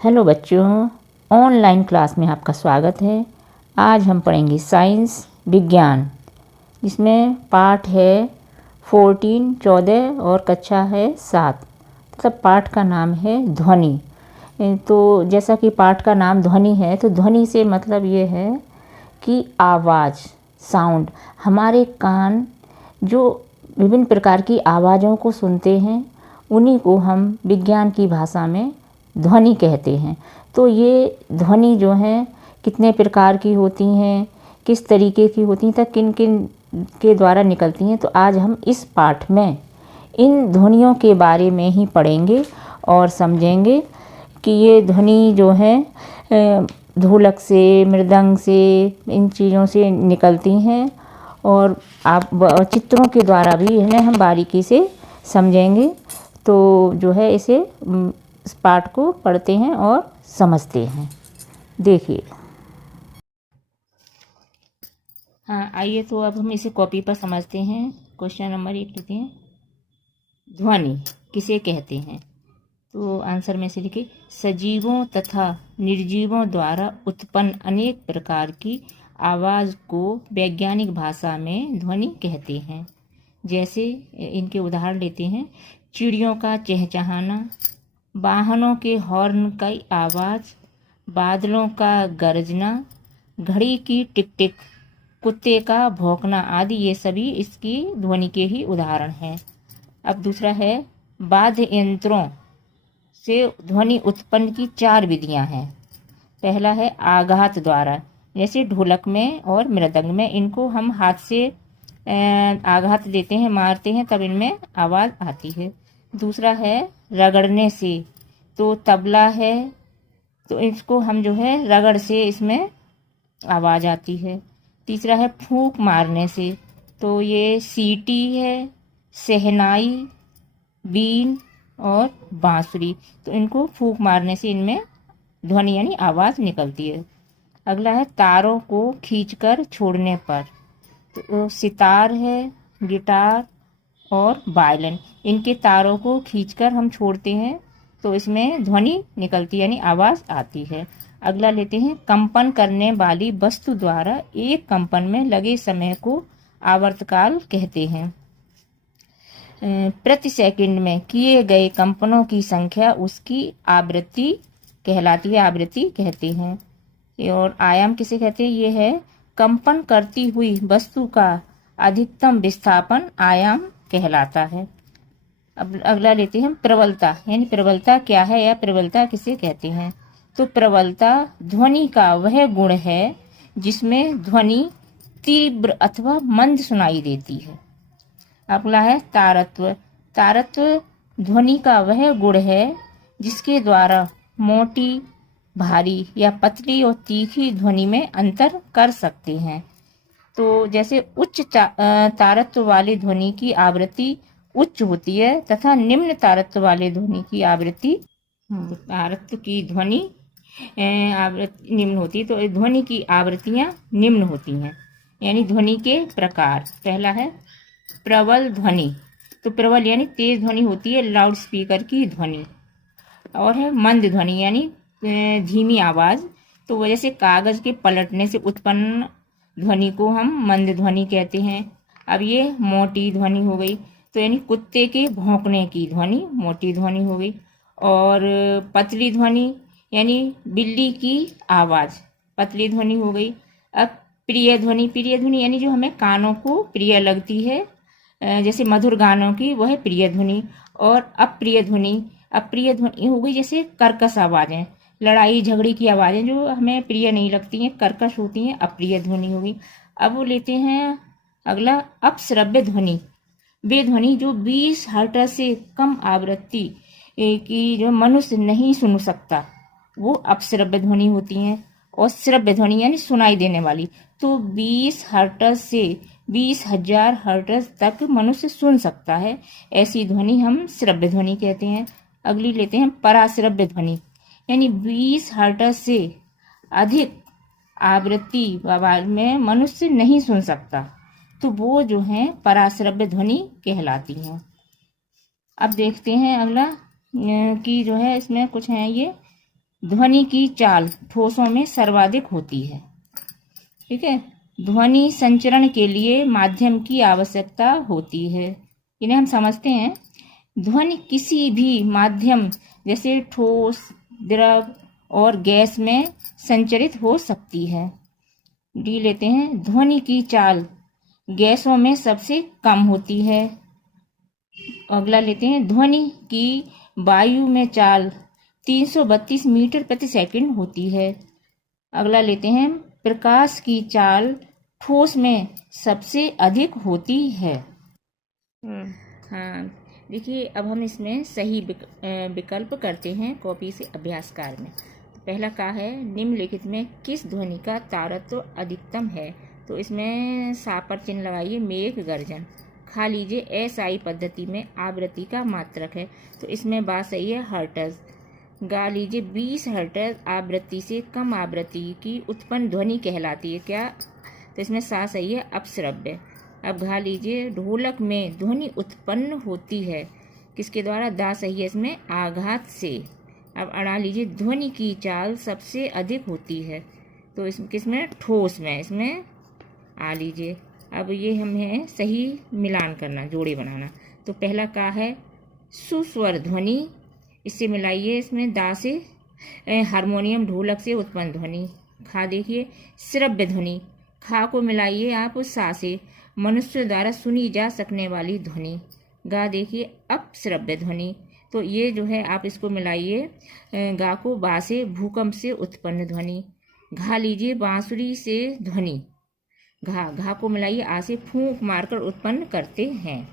Hello बच्चों, online class में आपका स्वागत है। आज हम पढ़ेंगे साइंस विज्ञान, जिसमें पाठ है 14 और कक्षा है 7। मतलब पाठ का नाम है ध्वनि। तो जैसा कि पाठ का नाम ध्वनि है, तो ध्वनि से मतलब ये है कि आवाज़, साउंड। हमारे कान जो विभिन्न प्रकार की आवाज़ों को सुनते हैं, उन्हीं को हम विज्ञान की भाषा में ध्वनि कहते हैं। तो ये ध्वनि जो है कितने प्रकार की होती हैं, किस तरीके की होती हैं, तक किन किन के द्वारा निकलती हैं, तो आज हम इस पाठ में इन ध्वनियों के बारे में ही पढ़ेंगे और समझेंगे कि ये ध्वनि जो है ढोलक से, मृदंग से, इन चीज़ों से निकलती हैं। और आप चित्रों के द्वारा भी इन्हें हम बारीकी से समझेंगे। तो जो है इस पाठ को पढ़ते हैं और समझते हैं। देखिए, हाँ आइए, तो अब हम इसे कॉपी पर समझते हैं। क्वेश्चन नंबर 1 लेते हैं, ध्वनि किसे कहते हैं। तो आंसर में से लिखिए, सजीवों तथा निर्जीवों द्वारा उत्पन्न अनेक प्रकार की आवाज़ को वैज्ञानिक भाषा में ध्वनि कहते हैं। जैसे इनके उदाहरण लेते हैं, चिड़ियों का चहचहाना, वाहनों के हॉर्न की आवाज़, बादलों का गरजना, घड़ी की टिक टिक, कुत्ते का भौंकना आदि। ये सभी इसकी ध्वनि के ही उदाहरण हैं। अब दूसरा है, वाद्य यंत्रों से ध्वनि उत्पन्न की 4 विधियां हैं। पहला है आघात द्वारा, जैसे ढोलक में और मृदंग में इनको हम हाथ से आघात देते हैं, मारते हैं, तब इनमें आवाज़ आती है। दूसरा है रगड़ने से, तो तबला है तो इसको हम जो है रगड़ से इसमें आवाज़ आती है। तीसरा है फूंक मारने से, तो ये सीटी है, शहनाई, बीन और बांसुरी, तो इनको फूंक मारने से इनमें ध्वनि यानी आवाज़ निकलती है। अगला है तारों को खींचकर छोड़ने पर, तो सितार है, गिटार और वायलिन, इनके तारों को खींचकर हम छोड़ते हैं तो इसमें ध्वनि निकलती यानी आवाज़ आती है। अगला लेते हैं, कंपन करने वाली वस्तु द्वारा एक कंपन में लगे समय को आवर्तकाल कहते हैं। प्रति सेकंड में किए गए कंपनों की संख्या उसकी आवृत्ति कहलाती है, आवृत्ति कहते हैं। और आयाम किसे कहते हैं, ये है कंपन करती हुई वस्तु का अधिकतम विस्थापन आयाम कहलाता है। अब अगला लेते हैं प्रबलता, यानी प्रबलता क्या है या प्रबलता किसे कहते हैं। तो प्रबलता ध्वनि का वह गुण है जिसमें ध्वनि तीव्र अथवा मंद सुनाई देती है। अगला है तारत्व, तारत्व ध्वनि का वह गुण है जिसके द्वारा मोटी, भारी या पतली और तीखी ध्वनि में अंतर कर सकते हैं। तो जैसे उच्च तारत्व वाली ध्वनि की आवृत्ति उच्च होती है तथा निम्न तारत्व वाले ध्वनि की आवृत्ति, तारत्व की ध्वनि आवृत्ति निम्न होती है। तो ध्वनि की आवृत्तियां निम्न होती हैं, यानी ध्वनि के प्रकार। पहला है प्रबल ध्वनि, तो प्रबल यानी तेज ध्वनि होती है, लाउड स्पीकर की ध्वनि। और है मंद ध्वनि यानी धीमी आवाज़, तो वजह से कागज़ के पलटने से उत्पन्न ध्वनि को हम मंद ध्वनि कहते हैं। अब ये मोटी ध्वनि हो गई, तो यानी कुत्ते के भौंकने की ध्वनि मोटी ध्वनि हो गई। और पतली ध्वनि यानी बिल्ली की आवाज़, पतली ध्वनि हो गई। अब प्रिय ध्वनि, प्रिय ध्वनि यानी जो हमें कानों को प्रिय लगती है, जैसे मधुर गानों की, वह है प्रिय ध्वनि। और अप्रिय ध्वनि, अप्रिय ध्वनि हो गई जैसे कर्कश आवाज़ें, लड़ाई झगड़े की आवाज़ें जो हमें प्रिय नहीं लगती हैं, कर्कश होती हैं, अप्रिय ध्वनि होगी। अब वो लेते हैं अगला अपश्रव्य ध्वनि, वे ध्वनि जो 20 हर्ट्ज से कम आवृत्ति की जो मनुष्य नहीं सुन सकता, वो अपश्रव्य ध्वनि होती हैं। और श्रव्य ध्वनि यानी सुनाई देने वाली, तो 20 हर्ट्ज से 20,000 हर्ट्ज तक मनुष्य सुन सकता है, ऐसी ध्वनि हम श्रव्य ध्वनि कहते हैं। अगली लेते हैं पराश्रव्य ध्वनि, यानी 20 हर्ट्ज से अधिक आवृत्ति में मनुष्य नहीं सुन सकता, तो वो जो है पराश्रव्य ध्वनि कहलाती हैं। अब देखते हैं अगला कि जो है इसमें कुछ है, ये ध्वनि की चाल ठोसों में सर्वाधिक होती है। ठीक है, ध्वनि संचरण के लिए माध्यम की आवश्यकता होती है। इन्हें हम समझते हैं। ध्वनि किसी भी माध्यम जैसे ठोस, द्रव और गैस में संचरित हो सकती है। डी लेते हैं, ध्वनि की चाल गैसों में सबसे कम होती है। अगला लेते हैं, ध्वनि की वायु में चाल 332 मीटर प्रति सेकंड होती है। अगला लेते हैं, प्रकाश की चाल ठोस में सबसे अधिक होती है। हाँ, देखिए अब हम इसमें सही विकल्प करते हैं कॉपी से अभ्यासकार में। तो पहला का है, निम्नलिखित में किस ध्वनि का तारतम्य अधिकतम है? तो इसमें सा पर चिन्ह लगाइए, मेघ गर्जन। खा लीजिए, एसआई पद्धति में आवृत्ति का मात्रक है, तो इसमें बात सही है हर्ट्ज। गा लीजिए, 20 हर्ट्ज आवृत्ति से कम आवृत्ति की उत्पन्न ध्वनि कहलाती है क्या? तो इसमें सा सही है अपश्रव्य। अब घा लीजिए, ढोलक में ध्वनि उत्पन्न होती है किसके द्वारा? दा सही है इसमें आघात से। अब अड़ा लीजिए, ध्वनि की चाल सबसे अधिक होती है, तो इसमें किसमें? ठोस में। इसमें आ लीजिए। अब ये हमें सही मिलान करना, जोड़े बनाना। तो पहला का है सुस्वर ध्वनि, इससे मिलाइए, इसमें दा से हारमोनियम ढोलक से उत्पन्न ध्वनि। खा देखिए, श्रव्य ध्वनि, खा को मिलाइए आप सा से, मनुष्य द्वारा सुनी जा सकने वाली ध्वनि। गा देखिए, अपश्रव्य ध्वनि, तो ये जो है आप इसको मिलाइए, गा को बा से, भूकंप से उत्पन्न ध्वनि। घा लीजिए, बांसुरी से ध्वनि। घा को मिलाइए आ से, फूंक मारकर उत्पन्न करते हैं।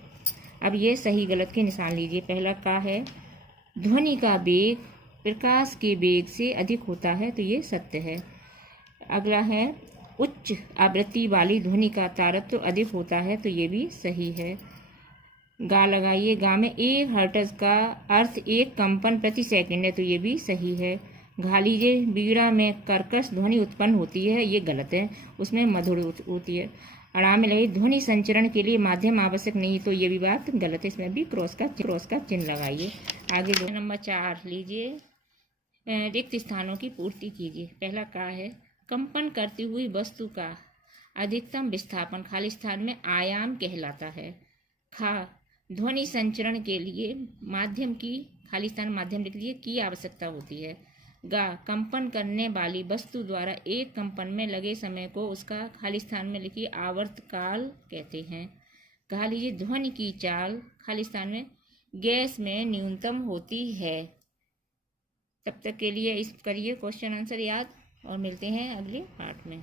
अब ये सही गलत के निशान लीजिए। पहला का है, ध्वनि का वेग प्रकाश के वेग से अधिक होता है, तो ये सत्य है। अगला है, उच्च आवृत्ति वाली ध्वनि का तारतम्य अधिक होता है, तो ये भी सही है। गा लगाइए, गा में 1 हर्ट्ज का अर्थ 1 कंपन प्रति सेकंड है, तो ये भी सही है। घा लीजिए, बीड़ा में कर्कश ध्वनि उत्पन्न होती है, ये गलत है, उसमें मधुर होती है। अड़ा में लगे, ध्वनि संचरण के लिए माध्यम आवश्यक नहीं, तो ये भी बात गलत है, इसमें भी क्रॉस का चिन्ह लगाइए। आगे जो नंबर 4 लीजिए, रिक्त स्थानों की पूर्ति कीजिए। पहला का है, कंपन करती हुई वस्तु का अधिकतम विस्थापन खाली स्थान में आयाम कहलाता है। खा, ध्वनि संचरण के लिए माध्यम की, खाली स्थान माध्यम लिख लीजिए, की आवश्यकता होती है। गा, कंपन करने वाली वस्तु द्वारा एक कंपन में लगे समय को उसका खाली स्थान में लिखिए आवर्तकाल कहते हैं। कहा लीजिए, ध्वनि की चाल खाली स्थान में गैस में न्यूनतम होती है। तब तक के लिए इस करिए क्वेश्चन आंसर याद, और मिलते हैं अगले पार्ट में।